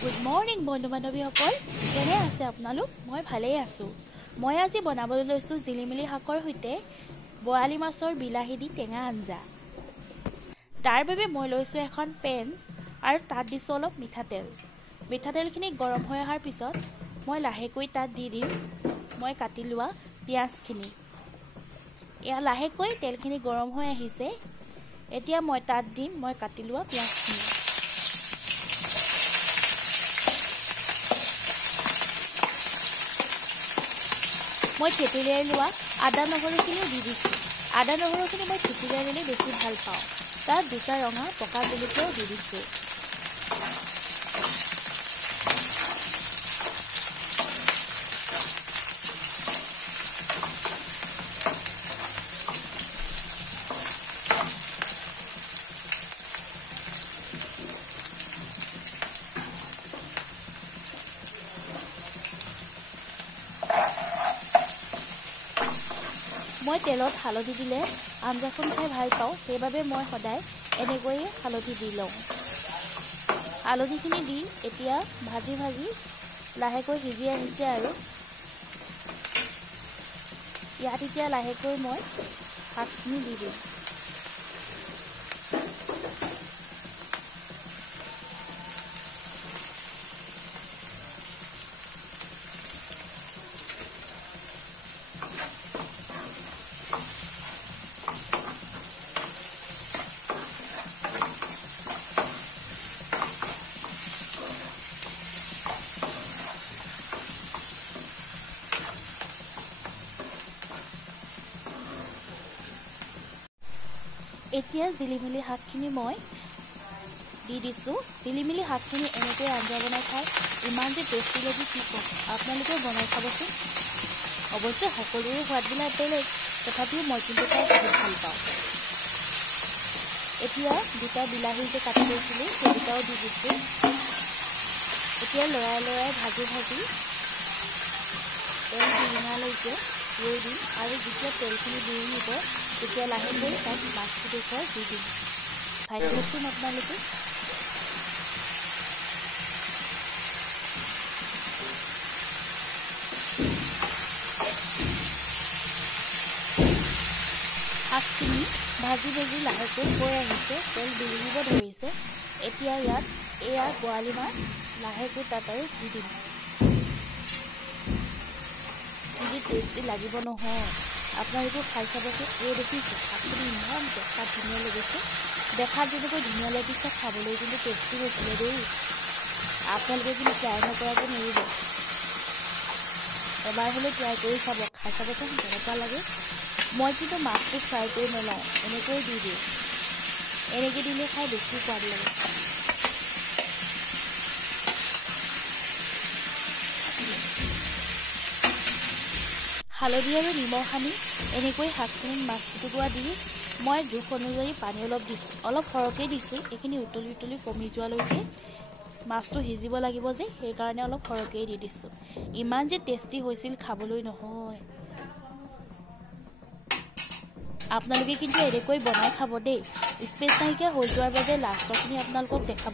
Good morning বন্ধু বান্ধৱীসকল, কেনে আছে আপোনালোক? মই ভালেই আছোঁ। মই আজি বনাবলৈ লৈছোঁ জিলিমিলি শাকৰ সৈতে বৰালি মাছৰ বিলাহী দি টেঙা আঞ্জা। তাৰ বাবে মই লৈছোঁ এখন পেন আৰু তাত দিছোঁ অলপ মিঠাতেল। মিঠাতেলখিনি গৰম হৈ অহাৰ পিছত মই লাহেকৈ তাত দি দিম মই কাটি লোৱা পিঁয়াজখিনি। এয়া লাহেকৈ তেলখিনি গৰম হৈ আহিছে। এতিয়া মই তাত দিম মই কাটি লোৱা পিঁয়াজখিনি। মই থেতেলিয়াই লোৱা আদা নহৰুখিনিও দি দিছোঁ। আদা নহৰুখিনি মই থেতেলিয়াই ল'লে বেছি ভাল পাওঁ। তাত দুটা ৰঙা পকা জলকীয়াও দি দিছোঁ। মই তেলত হালধি দিলে আঞ্জাখন খাই ভাল পাওঁ, সেইবাবে মই সদায় এনেকৈয়ে হালধি দি লওঁ। হালধিখিনি দি এতিয়া ভাজি ভাজি লাহেকৈ সিজি আহিছে আৰু ইয়াত এতিয়া লাহেকৈ মই শাকখিনি দি দিম। এতিয়া জিলিমিলি শাকখিনি মই দি দিছোঁ। জিলিমিলি শাকখিনি এনেকৈ আঞ্জা বনাই খাই ইমান যে টেষ্টি লাগি কি ক'ম, আপোনালোকেও বনাই খাবচোন। অৱশ্যে সকলোৰে সোৱাদবিলাক বেলেগ, তথাপিও মই কিন্তু খাই বহুত ভাল পাওঁ। এতিয়া দুটা বিলাহী যে কাটি লৈছিলোঁ সেই দুটাও দি দিছোঁ। এতিয়া লৰাই লৰাই ভাজি ভাজি তেল বিৰিঙালৈকে ৰৈ দিম আৰু যেতিয়া তেলখিনি বিৰিঙিব তেতিয়া লাহেকৈ তাত মাছকেইডোখৰ দি দিম। চাই দিয়কচোন আপোনালোকে। শাকখিনি ভাজি ভাজি লাহেকৈ হৈ আহিছে, তেল বিৰিঙিব ধৰিছে। এতিয়া ইয়াত এয়া বৰালি মাছ লাহেকৈ তাত আৰু দি দিম। যি টেষ্টি লাগিব নহয়, আপোনালোকে খাই চাবচোন। এই দেখিছে শাকখিনি ইমান দেখাত ধুনীয়া লাগিছে। দেখাত যেনেকৈ ধুনীয়া লাগিছে, খাবলৈ কিন্তু টেষ্টি হৈছিলে দেই। আপোনালোকে কিন্তু ট্ৰাই নকৰাকৈ নেৰিব। এবাৰ হ'লেও ট্ৰাই কৰি চাব, খাই চাবচোন কেনেকুৱা লাগে। মই কিন্তু মাছটো ফ্ৰাই কৰি নলওঁ, এনেকৈ দি দিওঁ। এনেকৈ দিলে খাই বেছি সোৱাদ লাগে। হালধি আৰু নিমখ সানি এনেকৈ শাকখিনিত মাছকেইটুকুৰা দি মই জোখ অনুযায়ী পানী অলপ দিছোঁ। অলপ সৰহকৈ দিছোঁ, এইখিনি উতলি উতলি কমি যোৱালৈকে মাছটো সিজিব লাগিব যে, সেইকাৰণে অলপ সৰহকৈ দি দিছোঁ। ইমান যে টেষ্টি হৈছিল খাবলৈ নহয়। আপোনালোকে কিন্তু এনেকৈ বনাই খাব দেই। স্পেচ নাইকিয়া হৈ যোৱাৰ বাবে লাষ্টৰখিনি আপোনালোকক দেখাব